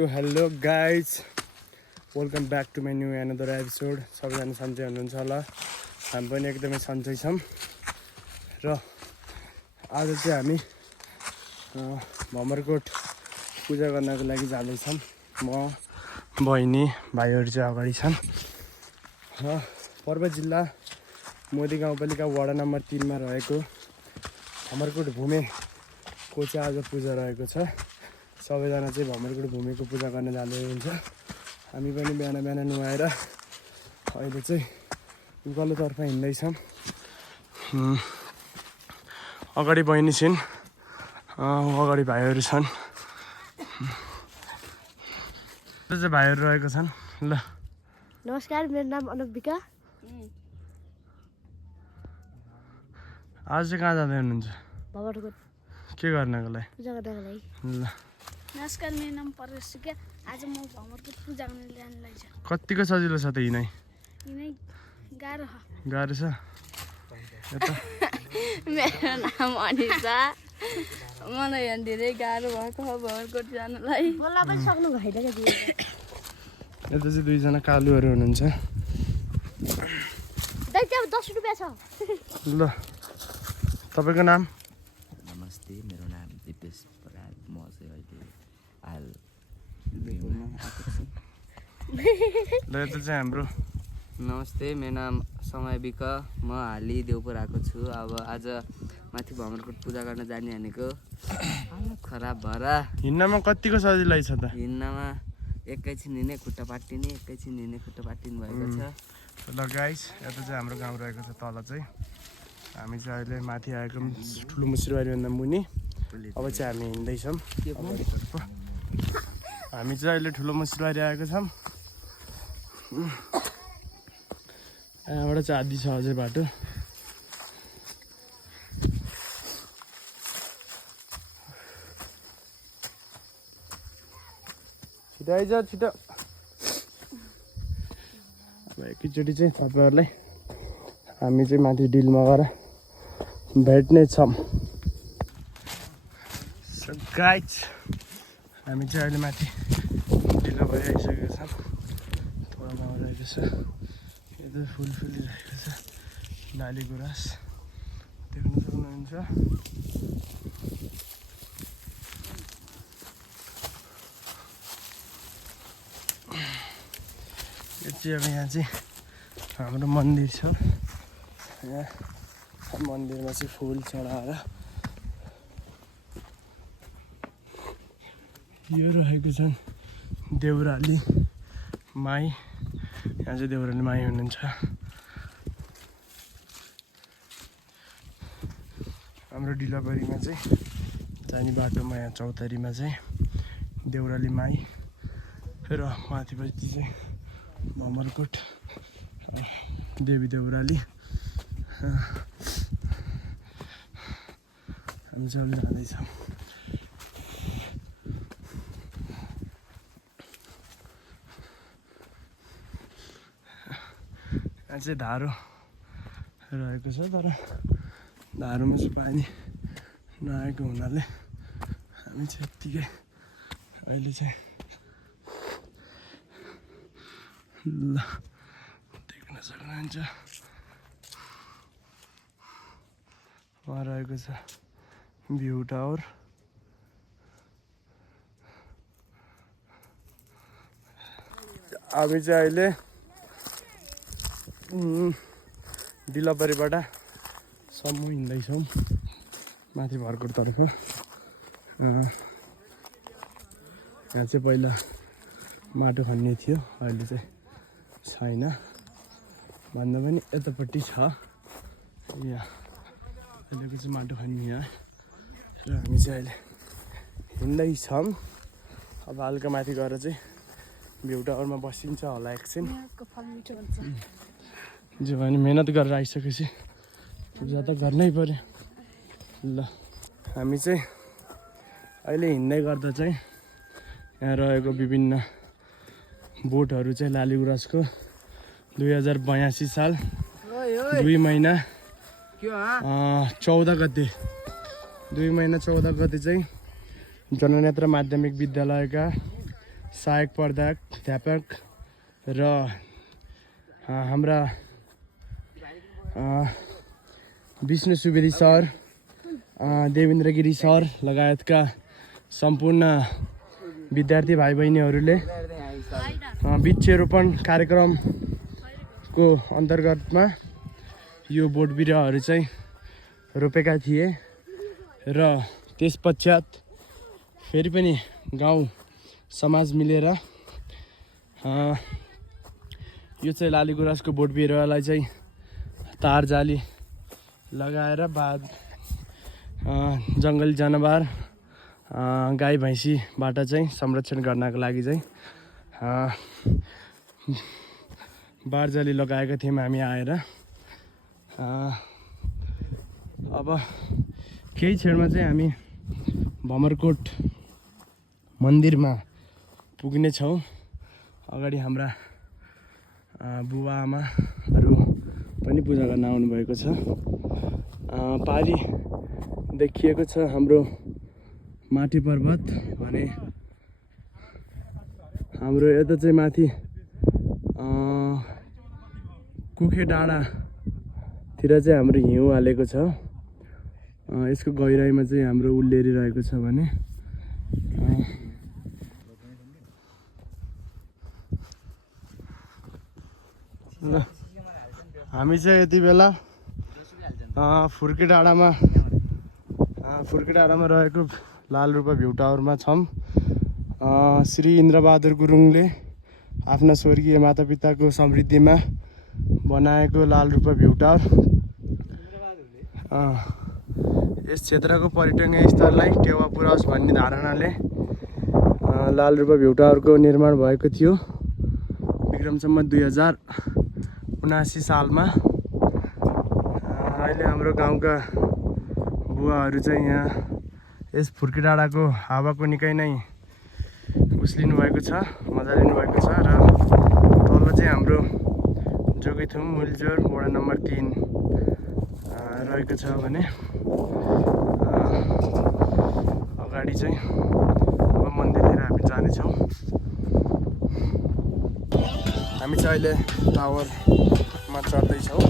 So hello guys, welcome back to my new another episode. सबैजना सन्चै हुनुहुन्छ होला, हामी पनि एकदमै सन्चै छौँ र आज चाहिँ हामी भमरकोट पूजा गर्नको लागि जाँदैछौँ। म बहिनी भाइहरू चाहिँ अगाडि छन् र पर्वत जिल्ला मोदी गाउँपालिका वडा नम्बर 3 मा रहेको भमरकोट भूमेको चाहिँ आज पूजा रहेको छ। सबैजना चाहिँ भमरकोट भूमिको पूजा गर्न जाँदै हुन्छ। हामी पनि बिहान बिहान नुहाएर अहिले चाहिँ उकालोतर्फ हिँड्दैछौँ। अगाडि बहिनी छिन्, अगाडि भाइहरू छन्, त्यो चाहिँ भाइहरू रहेको छन्। ल नमस्कार, मेरो नाम अनबिका। आज चाहिँ कहाँ जाँदै हुनुहुन्छ? भमरकोट के गर्नको लागि? पूजा गर्नको लागि। ल नमस्कार, मेरो नाम परेश सुकिया। आज म भमरकोट पूजा गर्न जानुलाई छ। कतिको सजिलो छ त हिँडाइ? हिँडाइ गाह्रो छ। गाह्रो छ? मेरो नाम अनिसा। मलाई यहाँ धेरै गाह्रो भएको हो भमरकोट जानुलाई। बोल्न पनि सक्नु भएन क्या दिदी। यता चाहिँ दुईजना कालुहरू हुनुहुन्छ। दाइ चाहिँ 10 रुपैयाँ छ। ल तपाईँको नाम? नमस्ते, मेरो नाम दिपेश बराल। म चाहिँ अहिले ल यता चाहिँ हाम्रो नमस्ते, मेरो नाम समय विक। म हाली देउपुर आएको छु। अब आज माथि भमरकोट पूजा गर्न जाने भनेको खराब भएर हिँड्नमा कतिको सजिलै छ त? हिँड्नमा एकैछिन हिँड्ने खुट्टा पाटिने, एकैछिन हिँड्ने खुट्टा पाटिनु भएको छ। ल गाइस, यता चाहिँ हाम्रो गाउँ रहेको छ तल चाहिँ। हामी चाहिँ अहिले माथि आएको ठुलो मुसिरबारीभन्दा मुनि। अब चाहिँ हामी हिँड्दैछौँ। हामी चाहिँ अहिले ठुलो मुसिरबारी आएको छौँ। यहाँबाट चाहिँ आधी छ अझै बाटो। छिटो आइज, छिटो। अब एकैचोटि चाहिँ तपाईँहरूलाई हामी चाहिँ माथि डिलमा गएर भेट्ने छौँ। सो गाइज, हामी चाहिँ अहिले माथि ढिलो भइ आइसकेको छौँ। थोडा गाउँ रहेको छ, यता फुल फुलिरहेको छ, लाली गुराँस देख्न सक्नुहुन्छ। यो चाहिँ अब यहाँ चाहिँ हाम्रो मन्दिर छ। यहाँ मन्दिरमा चाहिँ फुल चढाएर यो रहेको छन् देउराली माई। यहाँ चाहिँ देउराली माई हुनुहुन्छ। हाम्रो ढिलाबरीमा चाहिँ जाने बाटोमा यहाँ चौतारीमा चाहिँ देउराली माई र माथिपट्टि चाहिँ भमरकोट देवी देउराली। हामी चाहिँ अहिले जाँदैछौँ। यहाँ चाहिँ धारो रहेको छ, तर धारोमा चाहिँ पानी नआएको हुनाले हामी चाहिँ यत्तिकै अहिले चाहिँ ल देख्न सक्नुहुन्छ वहाँ रहेको छ भ्यू टावर। हामी चाहिँ अहिले डिलाबरीबाट सम्म हिँड्दैछौँ माथि भरकोटतर्फ। यहाँ चाहिँ पहिला माटो खन्ने थियो, अहिले चाहिँ छैन भन्दा पनि यतापट्टि छ। यहाँ अहिलेको चाहिँ माटो खन्ने यहाँ र हामी चाहिँ अहिले हिँड्दैछौँ। अब हल्का माथि गएर चाहिँ भ्यू टावरमा बसिन्छ होला एकछिन। जे भने मेहनत गरेर आइसकेपछि पूजा त गर्नै पर्यो। ल हामी चाहिँ अहिले हिँड्दै गर्दा चाहिँ यहाँ रहेको विभिन्न बोटहरू चाहिँ लाली गुराँसको 2082 साल 2 महिना 14 गते 2 महिना 14 गते चाहिँ जननेत्र माध्यमिक विद्यालयका सहायक प्राध्यापक र हाम्रा विष्णु सुवेदी सर, देवेन्द्र गिरी सर लगायतका सम्पूर्ण विद्यार्थी भाइ बहिनीहरूले वृक्षरोपण कार्यक्रमको अन्तर्गतमा यो बोट बिरुवाहरू चाहिँ रोपेका थिए र त्यस पश्चात फेरि पनि गाउँ समाज मिलेर यो चाहिँ लालीगुराँसको बोट बिरुवालाई चाहिँ तार जाली लगाएर बाद जङ्गली जनावर गाई भैँसीबाट चाहिँ संरक्षण गर्नको लागि चाहिँ बारजाली लगाएका थियौँ हामी आएर। अब केही क्षणमा चाहिँ हामी भमरकोट मन्दिरमा पुग्नेछौँ। अगाडि हाम्रा बुबा आमाहरू पनि पूजा गर्न आउनुभएको छ। पारी देखिएको छ हाम्रो माथि पर्वत भने हाम्रो यता चाहिँ माथि कुखे डाँडातिर चाहिँ हाम्रो हिउँ हालेको छ। यसको गहिराइमा चाहिँ हाम्रो उल्लेरी रहेको छ भने ल हामी चाहिँ यति बेला फुर्के डाँडामा रहेको लालरूपा भ्यू टावरमा छौँ। श्री इन्द्रबहादुर गुरुङले आफ्ना स्वर्गीय मातापिताको समृद्धिमा बनाएको लालरूपा भ्यू टावर यस क्षेत्रको पर्यटनीय स्थललाई टेवा पुर्याओस् भन्ने धारणाले लालरूपा भ्यू टावरको निर्माण भएको थियो विक्रम सम्वत 2079 सालमा। अहिले हाम्रो गाउँका बुवाहरू चाहिँ यहाँ यस फुर्के डाँडाको हावाको निकै नै उस्लिनु भएको छ, मजा लिनुभएको छ। र तल चाहिँ हाम्रो जोगीथुम मुलजोर वडा नम्बर 3 रहेको छ भने अगाडि चाहिँ अब मन्दिरतिर हामी जानेछौँ। हामी चाहिँ अहिले टावरमा चढ्दैछौँ।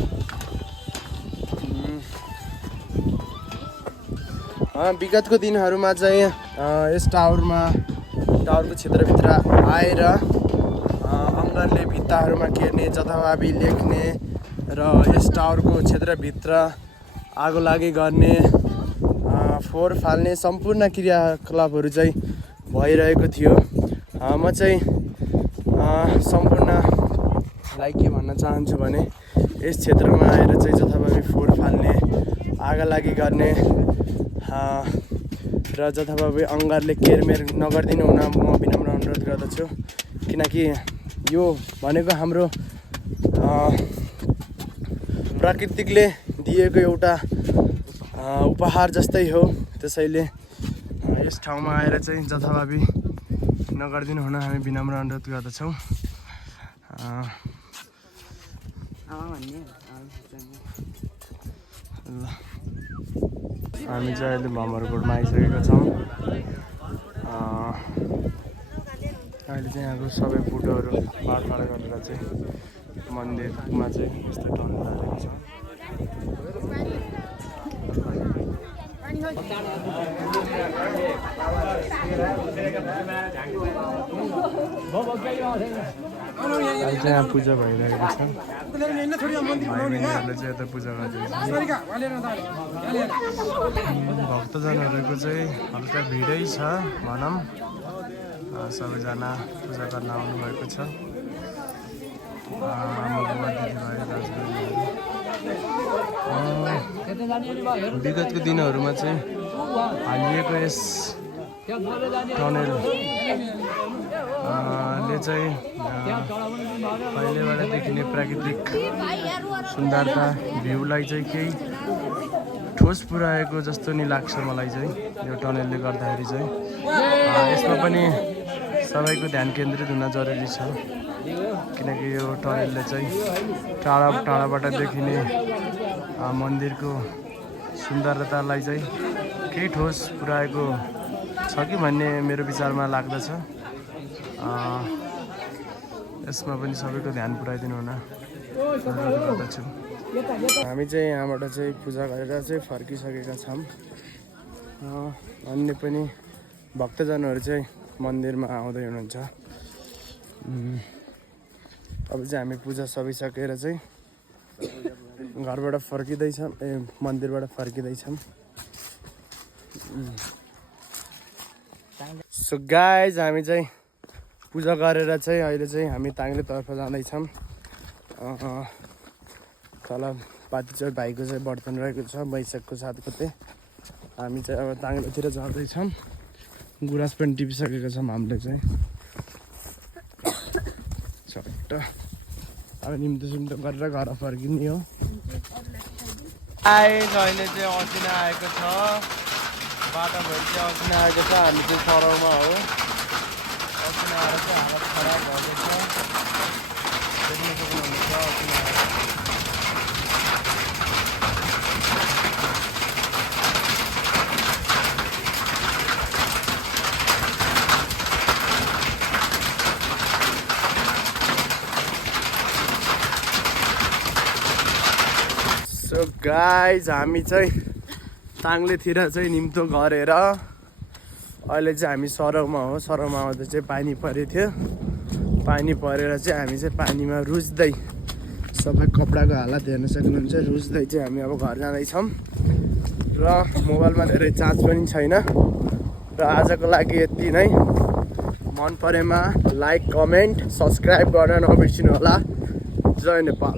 विगतको दिनहरूमा चाहिँ यस टावरको क्षेत्रभित्र आएर अङ्गारले भित्ताहरूमा केर्ने, जथाभावी लेख्ने र यस टावरको क्षेत्रभित्र आगो लागि गर्ने, फोहोर फाल्ने सम्पूर्ण क्रियाकलापहरू चाहिँ भइरहेको थियो। म चाहिँ सम्पूर्णलाई के भन्न चाहन्छु भने यस क्षेत्रमा आएर चाहिँ जथाभावी फोहोर फाल्ने, आगो लागि गर्ने र जथाभावी अङ्गारले केरमेर नगरिदिनु हुन म विनम्र अनुरोध गर्दछु। किनकि यो भनेको हाम्रो प्राकृतिकले दिएको एउटा उपहार जस्तै हो। त्यसैले यस ठाउँमा आएर चाहिँ जथाभावी नगरिदिनु हुन हामी विनम्र अनुरोध गर्दछौँ। हामी चाहिँ अहिले भमरकोटमा आइसकेका छौँ। अहिले चाहिँ यहाँको सबै फोटोहरू बाँडफाँड गरेर चाहिँ मन्दिरमा चाहिँ यस्तो टनल हालेको छ। अहिले चाहिँ यहाँ पूजा भइरहेको छ। भाइ बहिनीहरूले चाहिँ यता पूजा गर्दैछ। भक्तजनहरूको चाहिँ हल्का भिडै छ भनौँ। सबैजना पूजा गर्न आउनुभएको छ। विगतको दिनहरूमा चाहिँ हालिएको यस टनलले चाहिँ पहिलेबाट देखिने प्राकृतिक सुन्दरता भ्यूलाई चाहिँ केही ठोस पुर्याएको जस्तो नि लाग्छ मलाई चाहिँ। यो टनलले गर्दाखेरि चाहिँ यसमा पनि सबैको ध्यान केन्द्रित हुन जरुरी छ। किनकि यो टनलले चाहिँ टाढाबाट देखिने मन्दिरको सुन्दरतालाई चाहिँ केही ठोस पुर्याएको छ कि भन्ने मेरो विचारमा लाग्दछ। यसमा पनि सबैको ध्यान पुऱ्याइदिनु हुन अनुरोध गर्दछु। हामी चाहिँ यहाँबाट चाहिँ पूजा गरेर चाहिँ फर्किसकेका छौँ। अन्य पनि भक्तजनहरू चाहिँ मन्दिरमा आउँदै हुनुहुन्छ। अब चाहिँ हामी पूजा सकिसकेर चाहिँ घरबाट फर्किँदैछौँ, मन्दिरबाट फर्किँदैछौँ। सो गाइज हामी चाहिँ पूजा गरेर चाहिँ अहिले चाहिँ हामी ताङ्लेतर्फ जाँदैछौँ। तल पातिचोट भाइको चाहिँ बर्तन रहेको छ वैशाखको 7 गते। हामी चाहिँ अब ताङ्लेतिर जाँदैछौँ। गुराँस पनि टिपिसकेको छौँ हामीले चाहिँ चट्ट। अब निम्तो सिम्तो गरेर घर फर्किने हो। अहिले चाहिँ असिना आएको छ, बाटोभरि चाहिँ असिना आएको छ। हामी चाहिँ सरौमा हो। असिना आएर चाहिँ हालत खराब भएको छ, देख्न सक्नुहुन्छ असिना आएर। सो गाइज हामी चाहिँ ताङ्लेतिर चाहिँ निम्तो गरेर अहिले चाहिँ हामी सरौमा हो। सरौमा आउँदा चाहिँ पानी परेको थियो। पानी परेर चाहिँ हामी चाहिँ पानीमा रुच्दै, सबै कपडाको हालत हेर्न सक्नुहुन्छ, रुच्दै चाहिँ हामी अब घर जाँदैछौँ। र मोबाइलमा धेरै चार्ज पनि छैन। र आजको लागि यति नै। मन परेमा लाइक, कमेन्ट, सब्सक्राइब गर्न नबिर्सिनु होला। जय नेपाल।